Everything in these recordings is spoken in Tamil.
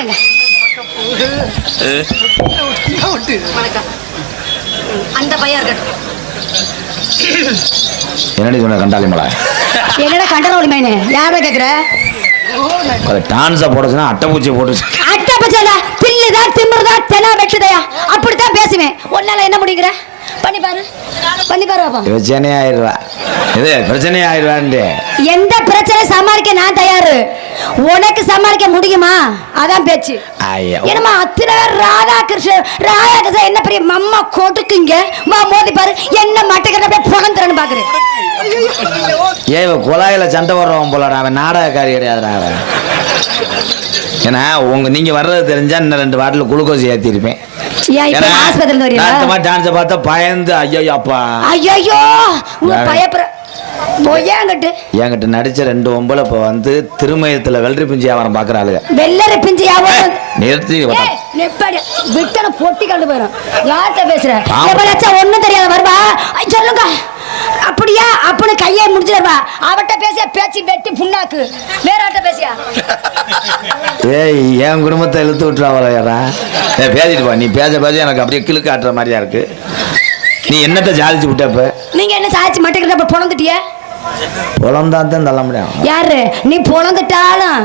வணக்கங்க. வணக்கம். அந்த பையன் இருக்கட்டும். என்னடி சொன்ன கண்டாளி மலை என்னடா கண்டரோலி மைனு யார கேக்குற? அது டான்ஸை போட்டுச்சுன்னா அட்டைப்பூச்சி போட்டுச்சு அட்டை பச்சல தில்லுதா திமிருதா தெனா வெட்டுதையா? அப்படித்தான் பேசுவேன். உன்னால என்ன முடிங்கிற பண்ணி பாரு. பண்ணி பாரு பாப்போம். பிரச்சனையே ஆயிடுவா இது பிரச்சனையே ஆயிடுவான்ட்டு எந்த பிரச்சனை சமாளிக்க நான் தயாரு. உனக்கு சமாளிக்க முடியுமா? அதான் பேச்சு. என்னமா அத்தனை பேர் ராதாகிருஷ்ணன் ராதாகிருஷ்ணன் என்ன பெரிய மம்மா கொட்டுக்குங்க மா மோதி பாரு. என்ன மாட்டுக்கிற அப்படியே புகந்துறன்னு பாக்குறேன். ஏன் இவன் குழாயில சண்டை வர்றவன் போலடா. அவன் நாடகக்காரி கிடையாதுடா அவன். ஏன்னா உங்க நீங்க வர்றது தெரிஞ்சா இன்னும் ரெண்டு வாட்டில் குளுக்கோஸ் ஏற்றிருப்பேன் ஏன் பார்த்தா பயந்து ஐயோ அப்பா ஐயோ உங்க பொய்யாங்கட்டு என்கிட்ட நடிச்ச ரெண்டு ஒம்பளை இப்போ வந்து திருமயத்தில் வெள்ளரி பிஞ்சு வியாபாரம் பார்க்குறாளுங்க வெள்ளரி பிஞ்சு யாவும் நிறுத்தி நிப்பாடு. விட்டன பொட்டி கண்டு போயிடும் யார்கிட்ட. எவ்வளோ ஒண்ணும் தெரியாத வருவா? சொல்லுங்க. அப்படியா? அப்படின்னு கையை முடிச்சிருவா. அவட்ட பேசியா பேச்சு வெட்டி புண்ணாக்கு. வேற ஆட்ட பேசியா? ஏய் என் குடும்பத்தை இழுத்து விட்டுறாவலையாடா பேசிட்டு போ. நீ பேச பேச எனக்கு அப்படியே கிழக்கு காட்டுற மாதிரியா இருக்கு. நீ என்னத்தை சாதிச்சு விட்ட இப்ப? நீங்க என்ன சாய்ச்சி மட்டும் அப்ப பொழந்துட்டிய புலந்தான் தான் தள்ள முடியும். யாரு? நீ பொழந்துட்டாலும்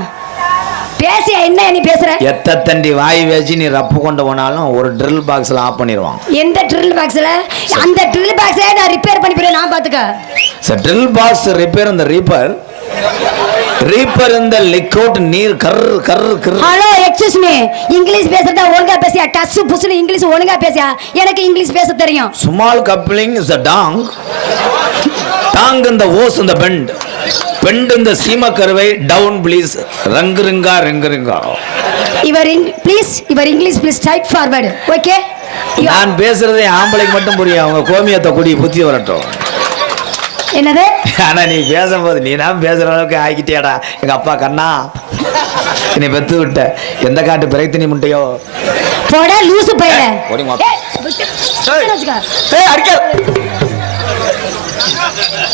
பேசியா? என்ன நீ பேசுற? எத்த தண்டி வாய் வச்சு நீ ரப்பு கொண்டு போனாலும் ஒரு ட்ரில் பாக்ஸில் ஆஃப் பண்ணிடுவான் எந்த ட்ரில் பாக்ஸ்ல அந்த ட்ரில் பாக்ஸை நான் ரிப்பேர் பண்ணி போறேன் நான் பாத்துக்க. சார் ட்ரில் பாக்ஸ் ரிப்பேர் இந்த ரீப்பர் ரீப்பர் இந்த லிக்அவுட் நீர் கர் கர் கர். ஹலோ எக்ஸ்கியூஸ் மீ இங்கிலீஷ் பேசுறதா ஒழுங்கா பேசியா? டஸ் புஸ்னு இங்கிலீஷ் ஒழுங்கா பேசியா? எனக்கு இங்கிலீஷ் பேச தெரியும். ஸ்மால் கப்ளிங் இஸ் அ டாங் டாங் இந்த ஓஸ் இந்த பெண்ட். பெண்ட் இந்த சீம கருவை டவுன் ப்ளீஸ். ரங்கு ரிங்கா ரெங்கு ரிங்கா இவர் ப்ளீஸ் இவர் English please tight forward. Okay? நான் பேசுறது ஆம்பளைக்கு மட்டும் புரியும் அவங்க கோமியத்தை குடி புத்தி வரட்டும். என்னது? ஆனா நீ பேசும்போது நீ தான் பேசுற அளவுக்கு ஆக்கிட்டியாடா எங்க அப்பா கண்ணா. என்னை பெத்து விட்ட. எந்த காட்டு பிறகு முட்டையோ? போட லூசு வச்சுக்க. ஏய் அடிக்க.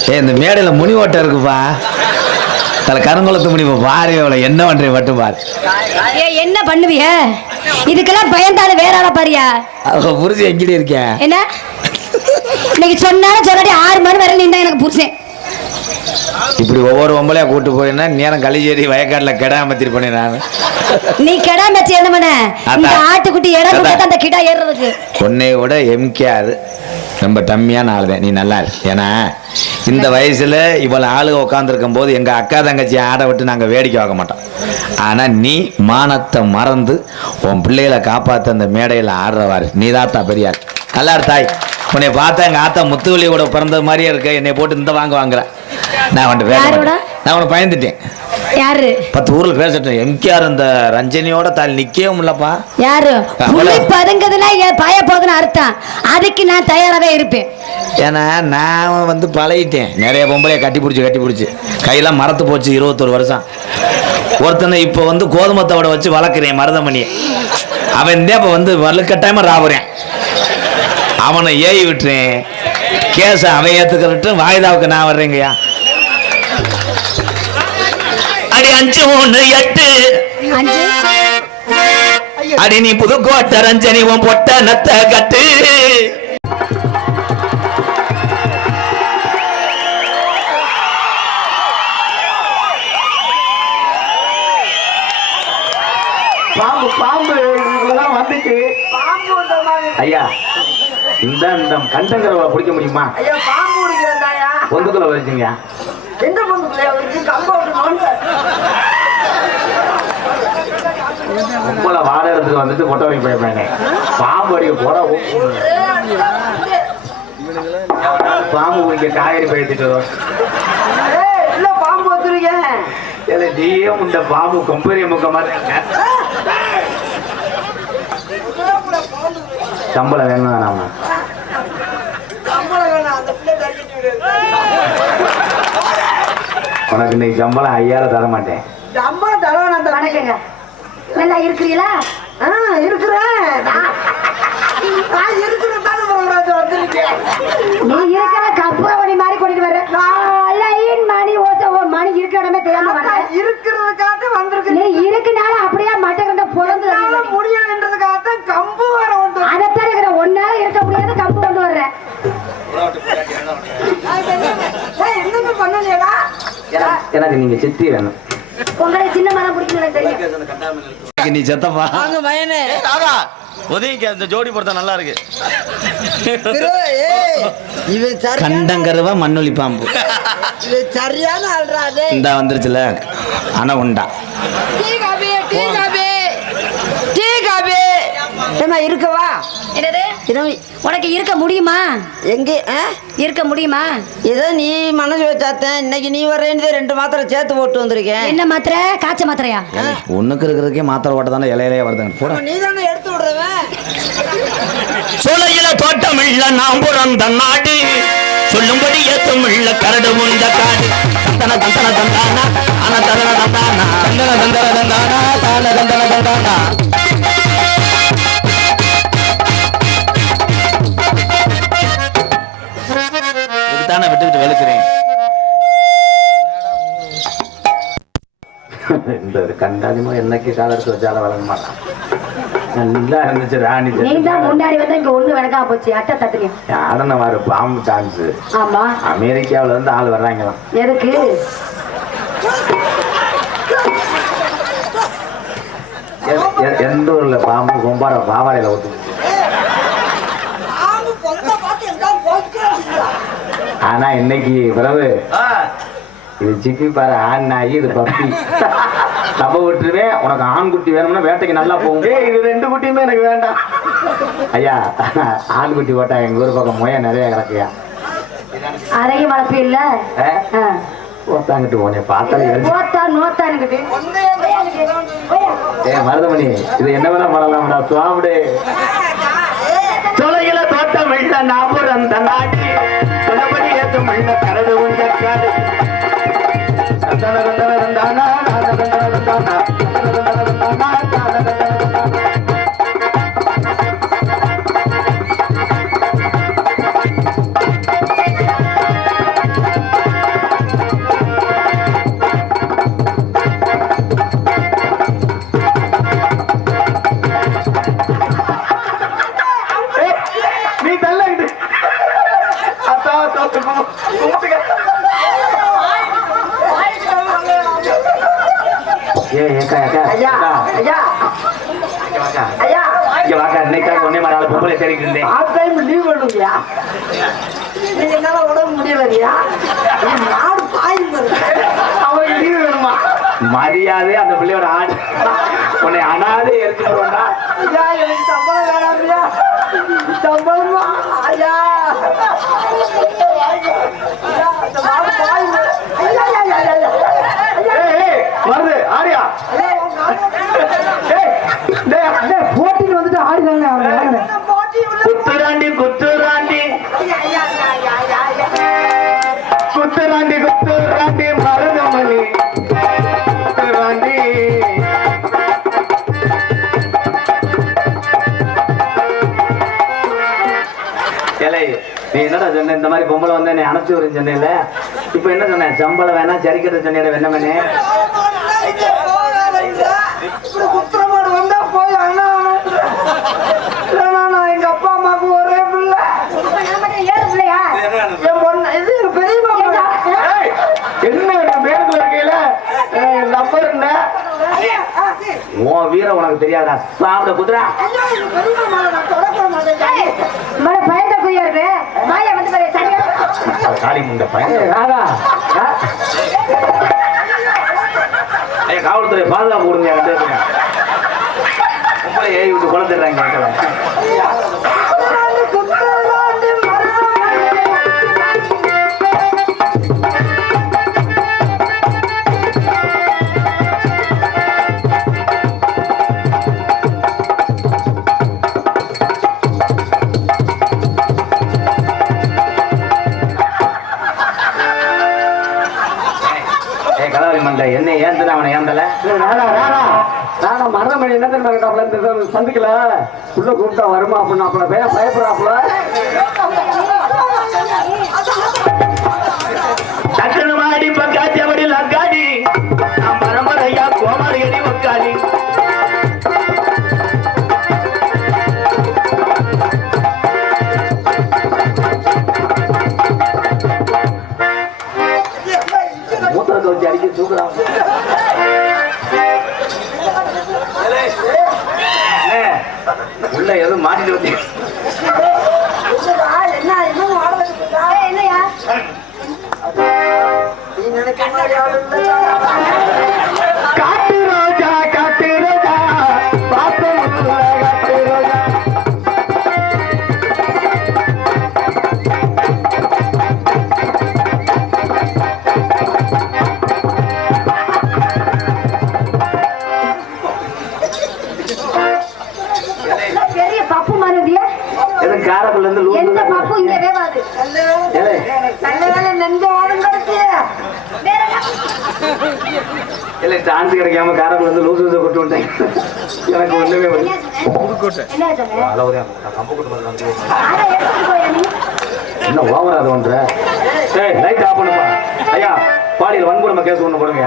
ஏய் இந்த மேடையில முனி ஓட்டம் இருக்குப்பா. அதில் கருங்குளத்து முனி பாரு அவளை என்ன பண்றேன் மட்டும் பாரு. ஏய், என்ன பண்ணுவிய? இதுக்கெல்லாம் பயந்தாலும் வேற ஆள பாரியா? அவங்க புரிஞ்சு எங்கிட்ட இருக்கேன் என்ன? இன்னைக்கு சொன்னாலும் சொல்லாடி ஆறு மணி வரை நீ தான் எனக்கு புருஷன் இப்படி ஒவ்வொரு ஒம்பளையா கூட்டு போயின்னா நேரம் களிச்சேரி வயக்காட்டில் கெடாமத்திரி பண்ணேன் நான். நீ கெடா வச்சு என்ன பண்ண. ஆட்டுக்குட்டி இடம் அந்த கிடா ஏறுறதுக்கு. உன்னை விட எம்கேஆர் ரொம்ப டம்மியான ஆள் தான் நீ நல்லா. ஏன்னா இந்த வயசுல இவ்வளவு ஆளுக உட்காந்துருக்கும் போது எங்க அக்கா தங்கச்சி ஆட விட்டு நாங்க வேடிக்கை பார்க்க மாட்டோம். ஆனா நீ மானத்தை மறந்து உன் பிள்ளைகளை காப்பாத்த அந்த மேடையில ஆடுறவாரு நீ தாத்தா பெரியார். நல்லா தாய். உன்னை பார்த்தா எங்க ஆத்தா முத்துவலி கூட பிறந்த மாதிரியே இருக்க. என்னை போட்டு இந்த வாங்க வாங்குற. நான் உன்ட்ட. நான் உன்னை பயந்துட்டேன். யாரு? பத்து ஊர்ல பேசட்டேன் எம்கேஆர் அந்த ரஞ்சனியோட தால் நிக்கவே முடியலப்பா. யாரு? அவளா? புலி பதுங்குதுன்னா என் பய போகுதுன்னு அர்த்தம். அதுக்கு நான் தயாராவே இருப்பேன். ஏன்னா நான் வந்து பழகிட்டேன். நிறைய பொம்பளைய கட்டி பிடிச்சி கட்டி பிடிச்சி. கையெல்லாம் மரத்து போச்சு இருபத்தொரு வருஷம். ஒருத்தனை இப்போ வந்து கோதுமை தவிட வச்சு வளர்க்குறேன் மருதமணியை. அவன் தான் இப்போ வந்து வலுக்கட்டாயமாக ராவுறேன். அவனை ஏவி விட்டுறேன். கேஸை அவன் ஏற்றுக்கிறட்டும் வாய்தாவுக்கு நான் வர்றேங்கய்யா. அடி அஞ்சு மூணு எட்டு. அஞ்சு. அடி நீ புதுக்கோட்டை ரஞ்சனி உன் பொட்ட நத்த கட்டு. பாம்பு பாம்பு இவ்வளவுதான் வந்துச்சு பாம்பு வந்த மாதிரி. ஐயா இந்த இந்த கண்டங்கிறவ பிடிக்க முடியுமா? ஐயா பாம்பு பிடிக்கிறதாயா பொந்துக்குள்ள கம்பவுண்ட் நோண்டு உங்களை வாடகத்துக்கு வந்துட்டு மொட்டை வாங்கி போயிருப்பேன். பாம்பு அடிக்க போட பாம்பு பிடிக்க காய்கறி பயிர்த்துட்டு இல்ல பாம்பு வச்சிருக்கேன் இல்ல நீயும் இந்த பாம்பு கொம்பரிய முக்க மாதிரி இருக்க. சம்பளம் வேணும் நாம சம்பளம் வேணாம் அந்த பிள்ளை தள்ளிட்டு விடு உனக்கு இன்னைக்கு சம்பளம் ஐயாயிரம் தர மாட்டேன். சம்பளம் தரவேன் அந்த வணக்கங்க. நல்லா இருக்கிறீங்களா? ஆ இருக்கிறேன். நான் நான் இருக்கிறேன் தானே வந்திருக்கேன் நீ இருக்கிற கற்பூரவணி மாதிரி கொண்டுட்டு வர லைன் மணி ஓச மணி இருக்கிற இடமே தெரியாம வர நான் இருக்கிறதுக்காக நீ வந்திருக்கேன் இருக்குனால அப்படியே மட்டை கண்ட பொழந்து ஏய், என்னமே பண்ணலையேடா எனக்கு நீங்க சித்தி வேணும். நீ செத்தப்பா உதவிக்கு அந்த ஜோடி பொறுத்த நல்லா இருக்கு. கண்டங்கருவா மண்ணொலி பாம்பு. சரியான. இந்த வந்துருச்சுல. ஆனா உண்டா. டீ இரவு உனக்கு இருக்க முடியுமா? எங்கே ஆ? இருக்க முடியுமா? ஏதோ நீ மனசு வச்சாத்தேன் இன்னைக்கு நீ வர்றேன்னு ரெண்டு மாத்திரை சேர்த்து போட்டு வந்திருக்கேன். என்ன மாத்திரை? காய்ச்ச மாத்திரையா? ஒண்ணுக்கு இருக்கிறதுக்கே மாத்திரை ஓட்ட தானே இலையிலே வருதுங்க. போட. நீ தானே எடுத்து விடுறவன்? சோலையில தோட்டமில்ல நாம் பிறந்த நாடு. சொல்லும்படி ஏத்தமில்ல கரடு முந்த காடு. தந்தன தந்தன தந்தானா? அன தந்தன தந்தானா? தந்தன தந்தன தந்தானா? தான தந்தன தந்தானா? இதுதானே விட்டுக்கிட்டு வெளுக்கிறேன் இந்த கண்டாலிமா என்னைக்கு காலத்து வச்சாலும் வழங்க மாட்டான். நல்லா இருந்துச்சு ராணி தான் முன்னாடி வந்து இங்க ஒண்ணு விளக்காம போச்சு அட்டை தட்டுலையும் ஆடன வாரு பாம்பு டான்ஸ் ஆமா. அமெரிக்காவுல இருந்து ஆள் வர்றாங்களாம். எதுக்கு? எந்த ஊர்ல பாம்பு கொம்பார பாவாடையில ஊத்து ஆனா இன்னைக்கு பிறகு இது சிப்பி பாரு ஆண் நாயி இது பப்பி. தப்ப விட்டுருவேன் உனக்கு ஆண் குட்டி வேணும்னா வேட்டைக்கு நல்லா போகும். ஏய், இது ரெண்டு குட்டியுமே எனக்கு வேண்டாம். ஐயா ஆண் குட்டி போட்டா எங்க ஊர் பக்கம் முய நிறைய கிடக்குயா? அறையும் வளர்ப்பு இல்ல? போத்தாங்கிட்டு போனே பார்த்தாலே நோத்தானுக்கிட்டு ஏ மருதமணி இது என்ன வேணா பண்ணலாம்டா? சுவாமிடே. சோலையில தோட்டமில்ல நாம் பிறந்த நாடு சொல்லும்படி கரடு முந்த அவனுக்கு லீவு வேணுமா மரியாதை அந்த பிள்ளையோட ஆடு உன்னை அனாதே எடுத்து போடுவாண்டா ஐயா எனக்கு சம்பளம் வேணாமியா. சம்பளமா? ஐயா. பாயுங்க. ஐயா, நீ என்னடா சொன்ன இந்த மாதிரி பொம்பளை வந்தா நீ அணைச்சு வருன்னு சொன்னேன்ல இப்ப என்ன சொன்ன? சம்பளம் வேணா ஜரிக்கிறது சொன்னேன் வந்தா போய் அண்ணா. இல்லைண்ணா, நான் எங்க அப்பா அம்மாவுக்கு ஒரே பிள்ளை. என் பொண்ணு இது எங்க பெரியம்மா பிள்ளை. ஏய், என்ன பேருக்குள்ள இருக்கையில நம்பர் என்ன? உன் வீரம் உனக்கு தெரியாதா? சாப்பிட குதிரா இருக்கு மாயா வந்து பாரு சரியா காளி முண்ட பையன். காவல்துறை பாதுகாப்பு கொடுங்க ஏறி விட்டு குழந்தைறாங்க என்ன தெரியுமா இந்த சந்திக்கல. உள்ள கூப்பிட்டா வருமா அப்படின்னாப்புல பய பயப்படுறாப்புல. எதுவும் மாட்டிட்டு காரக்குள்ள இருந்து லூசு எந்த பப்பு இங்க வேவாது. ஏலே, நல்ல வேலை நெஞ்ச வாடுங்கிறது வேற என்ன? இல்ல சான்ஸ் கிடைக்காம காரக்குள்ள இருந்து கொட்டு விட்டேன். எனக்கு ஒண்ணுமே வரல. என்ன சொன்னேன்? என்ன சொன்னேன்? அளவுதான் நான் கம்பு கொட்டு மாதிரி வந்து நீ? என்ன ஓவரா அது ஒன்ற ஏய் லைட் ஆஃப் பண்ணுப்பா ஐயா பாலியல் வன்கொடுமை கேஸ் ஒன்று போடுங்க.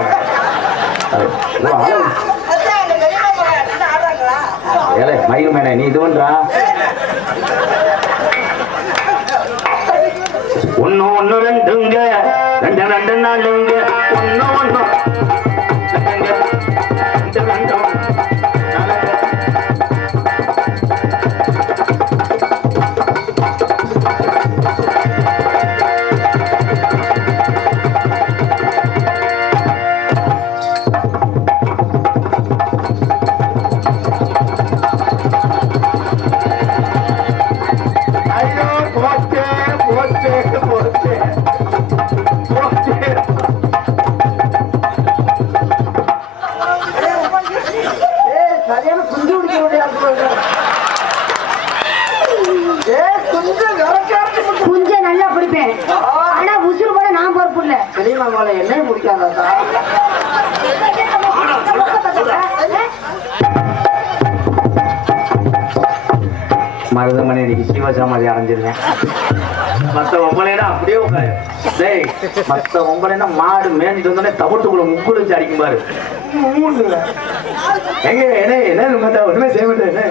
ஏலே மயில் மேனே நீ இது பண்றா? ஒன்னு ஒன்னு ரெண்டுங்க. ரெண்டு ரெண்டு நாலுங்க. ஒன்னு ஒன்னு ரெண்டு ரெண்டு நாலுங்க. மருதமணி இன்னைக்கு சிவசமாதி அடைஞ்சிருந்தேன் மற்ற ஒம்பளைனா அப்படியே டேய் மற்ற ஒம்பளைனா மாடு மேஞ்சிட்டு வந்தோடனே தவிட்டுக்குள்ள முக்குள் வச்சு அடிக்கும் பாரு. எங்க என்ன என்ன மத்த? ஒண்ணுமே செய்ய மாட்டேன் என்ன?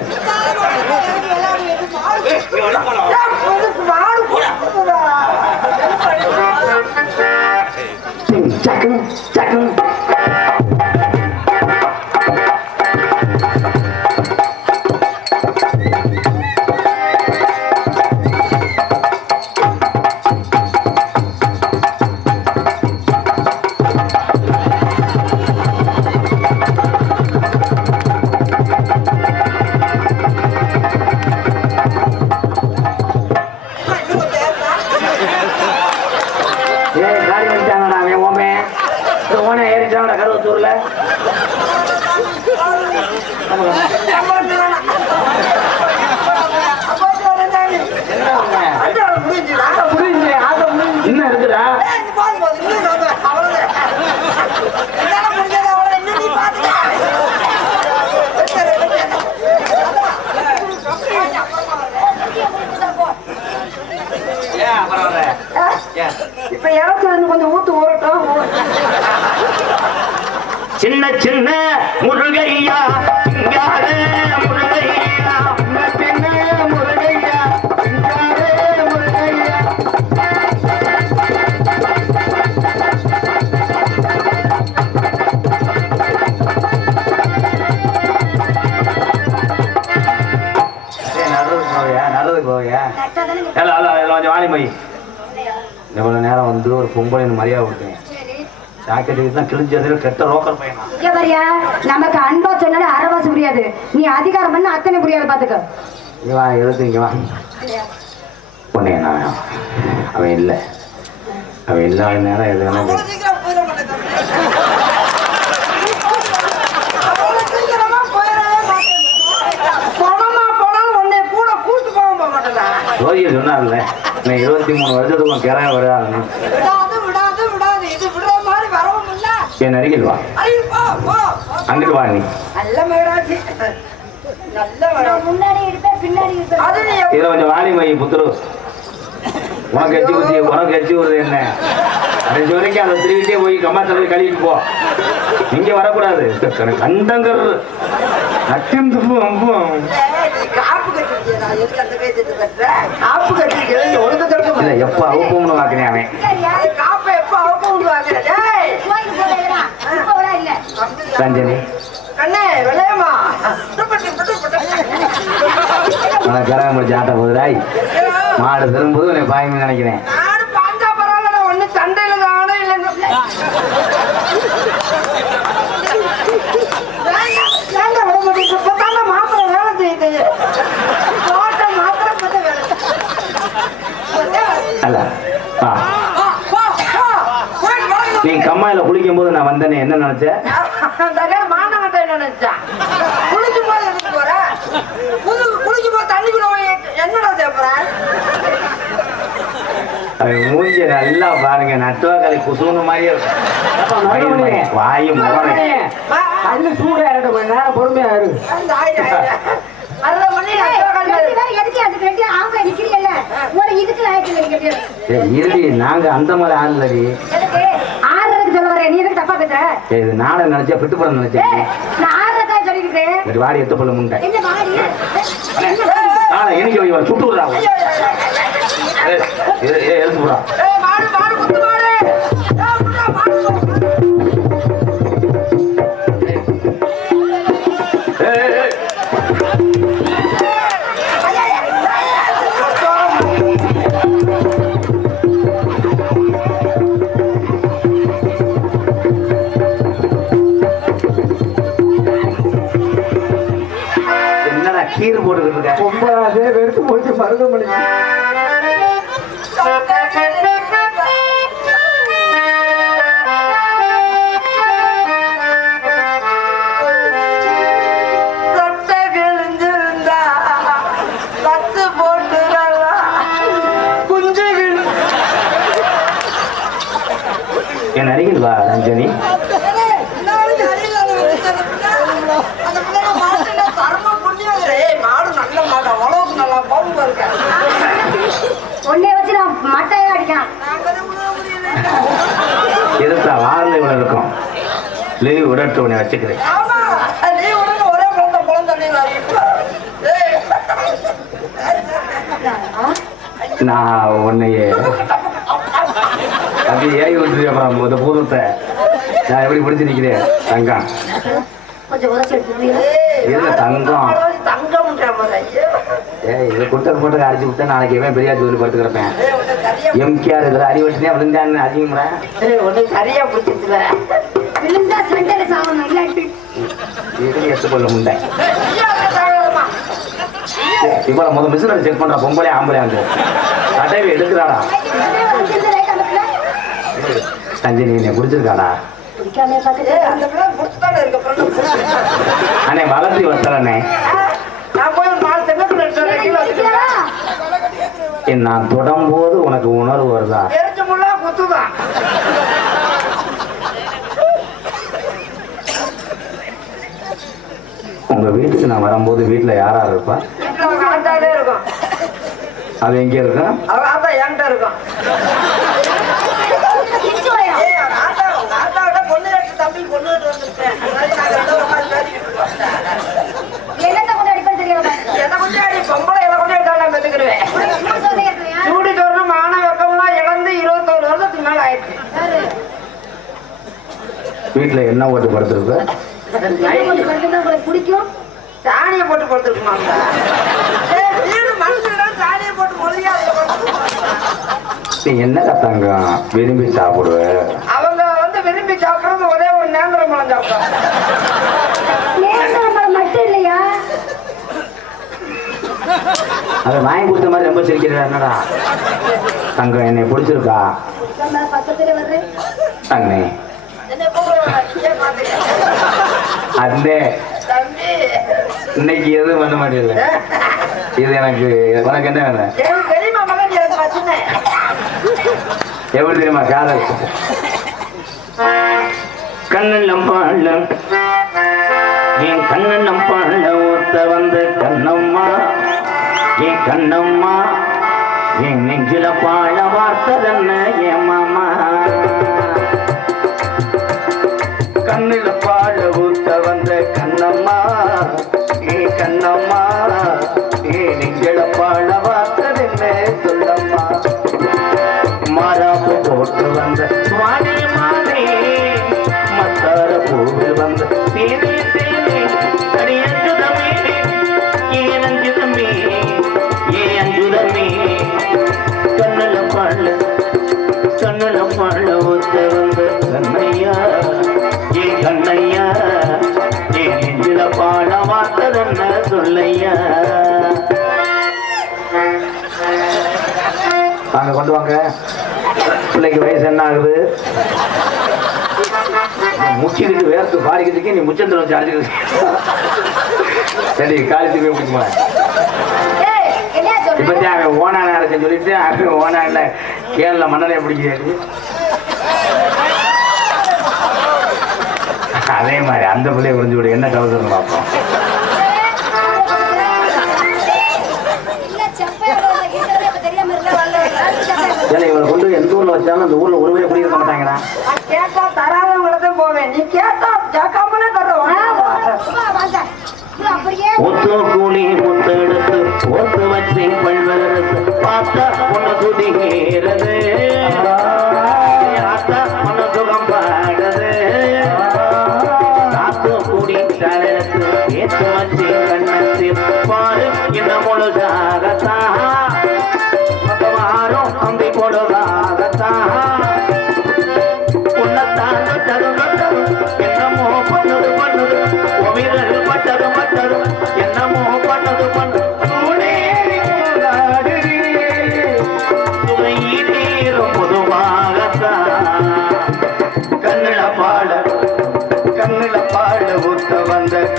இல்ல இல்ல இல்ல கொஞ்சம் வாணி மை எவ்வளவு நேரம் வந்து ஒரு பொம்பளை மரியாதை கொடுத்தேன் ஜாக்கெட்டுக்கு தான் கிழிஞ்சதுல கெட்ட ரோக்கர் பையனா இங்க பாரியா நமக்கு அன்பா சொன்னாலே அரைவாசி புரியாது. நீ அதிகாரம் பண்ண அத்தனை புரியாது பாத்துக்க. இங்க வா எழுத்து இங்க வா. உன்னை நான் அவன் இல்லை. அவன் இல்லாத நேரம் எது வேணா பேசு. பணமா பணம் உன்னை கூட கூட்டு போக மாட்டேன் ஜோதியர் சொன்னார்ல நான் இருபத்தி மூணு வருஷத்துக்கு கிராய வராது விடாது விடாது விடாது இது விடுற மாதிரி வரவும் இல்ல அருகில் வா. அங்கிட்டு வா நீ. இதில் கொஞ்சம் வாணி மை புத்துரு. உனக்கு எச்சி குத்தி உனக்கு எச்சி வருது என்ன? அஞ்சு வரைக்கும் அதை திருவிட்டே போய் கம்மா தலைவி கழுவிட்டு போ. இங்க வரக்கூடாது. கண்டங்கர். நட்டம் துப்பும் அம்பும். ஏய், நீ காப்பு கட்டிருக்கியா? கரகம் முடிச்சு ஆட்ட போகுதாய் மாடு திரும்புது உன்னை பாயமே நினைக்கிறேன். நீ கம்மாயில குளிக்கும் போது நான் வந்தேனே என்ன நினைச்ச? சரியா நினைச்சான் குளிக்கும் போது எதுக்கு போற? புது குளிக்கும் போது போய் என்னடா அவன் மூஞ்சி நல்லா பாருங்க நட்டுவா கலை குசுன்னு மாதிரியே வாயு முகம் தண்ணி சூடா இரண்டு மணி நேரம் பொறுமையா இரு. நீங்க அந்த மாதிரி ஆள் இல்லடி. எதுக்கு? ஆறுறதுக்கு சொல்ல வரேன் நீ எதுக்கு தப்பா பேசுற? நாடகம் நினைச்சா பிட்டு படம் நினைச்சேன் சரி வாடி எத்த பொண்ணு முண்டை. எனக்கு இவன் சுட்டு விடுறா அவன். ஏய், எதுக்குடா வாரில் இவ்வளோ இருக்கும்? லீவ் விடட்டு உன்னை வச்சுக்கிறேன். நான் உன்னையே அப்படி ஏறி விட்டுரு அப்புறம் இந்த பூதத்தை நான் எப்படி பிடிச்சு நிற்கிறேன் தங்கம். இல்ல தங்கம். தங்கம். ஏய் இது குட்டை போட்டு அடிச்சு விட்டா நாளைக்கு இவன் பெரியா சொல்லி படுத்து கிடப்பேன் எம்கேஆர் இதில் அறிவட்டுனே விழுந்தான்னு அதிகம்றேன் ஒண்ணு சரியா பிடிச்சிச்சுல விழுந்தா இல்லாட்டி. முண்டை முதல் மிஷினரி செக் பண்ற பொம்பளை ஆம்பளை அங்க கடைவி எடுக்கிறாடா சஞ்சனி என்னை அப்புறம் அண்ணே வளர்த்தி வத்தலண்ணே நான் போய் நாலு எடுத்து வரேன், கீழே வச்சுக்கிறேன். என் நான் தொடும்போது உனக்கு உணர்வு வருதா? எரிஞ்சு முள்ளா குத்துதான் உங்க வீட்டுக்கு நான் வரும்போது வீட்டுல யாரா இருப்பா? இருக்கும். அது எங்க என்கிட்ட இருக்கும். ஏய், அவங்க ஆத்தா அவங்க ஆத்தாவிட்ட பொண்ணு எடுத்து தம்பி பொண்ணு எடுத்து வந்துட்டேன் அதனால நாங்க ரெண்டு பேரும் உட்கார்ந்து பேசிக்கிட்டு இருக்கோம். என்னத்தை கொண்டு அடிப்பேன் தெரியாம என்னை கொஞ்சம் அடி பொம்பளை இலை கொண்டு எடுத்தாலும் நான் பெற்றுக்கிடுவேன் சும்மா சொல்றேன் இருக்கியா? சூடி சொரணம் மான வெக்கம்லாம் இழந்து இருபத்தோரு வருஷத்துக்கு மேல ஆயிடுச்சு யாரு? வீட்டில் என்ன ஓட்டு படுத்திருக்கு பிடிக்கும் சாணியை போட்டு படுத்துருக்குமாங்க வீடு மனுஷன் சாணியை போட்டு மொழியா நீ என்ன தங்கம் விரும்பி சாப்பிடுவ அவங்க வந்து விரும்பி சாப்பிடுறது ஒரே ஒரு நேந்திரம் பழம் சாப்பிட்டாங்க நேந்திரம் மட்டும் இல்லையா அதை வாங்கி கொடுத்த மாதிரி ரொம்ப சிரிக்கிற என்னடா? தங்கம் என்னை பிடிச்சிருக்கா? நம்ம பக்கத்துல வருது அண்ணே அண்ணே. இன்னைக்கு எதுவும் பண்ண மாட்டேங்குது இது எனக்கு உனக்கு என்ன வேணும்? எப்படி தெரியுமா? காதல். கண்ணன் நம்பாள என் கண்ணன் நம்பாள ஊத்த வந்து கண்ணம்மா. என் கண்ணம்மா என் நெஞ்சில பாழ வார்த்ததென்ன? என் tan கொண்டு பிள்ளைக்கு வயசு என்ன ஆகுது? முச்சிக்கிட்டு வேர்த்து பாடிக்கிறதுக்கு நீ முச்சந்தில் வச்சு சரி காலத்துக்கு போய் பிடிக்குமா இப்போ தான் அவன் ஓனா நடக்க சொல்லிட்டு அவன் ஓனா இல்லை கேரள மன்னரை பிடிக்கிறாரு அதே மாதிரி அந்த பிள்ளைய விழுந்து விட என்ன கவசம் பார்ப்போம். கேட்டாலும் அந்த ஊர்ல ஒருவே குடிக்க மாட்டாங்கடா. போவேன். நீ கேட்டா ஜாக்கா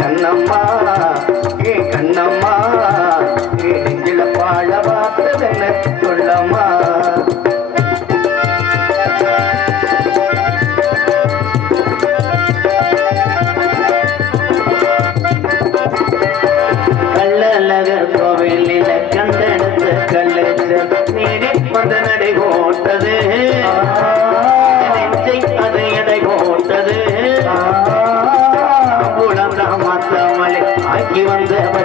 கண்ணம்மா ஏ கண்ணம்மா. ஓடி வந்தவர்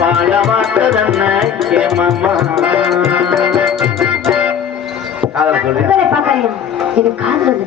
ಬಾಳ ಮಾಡ್ತದನ್ನ ಕೇಮಮ್ಮ காதல் இது காதல்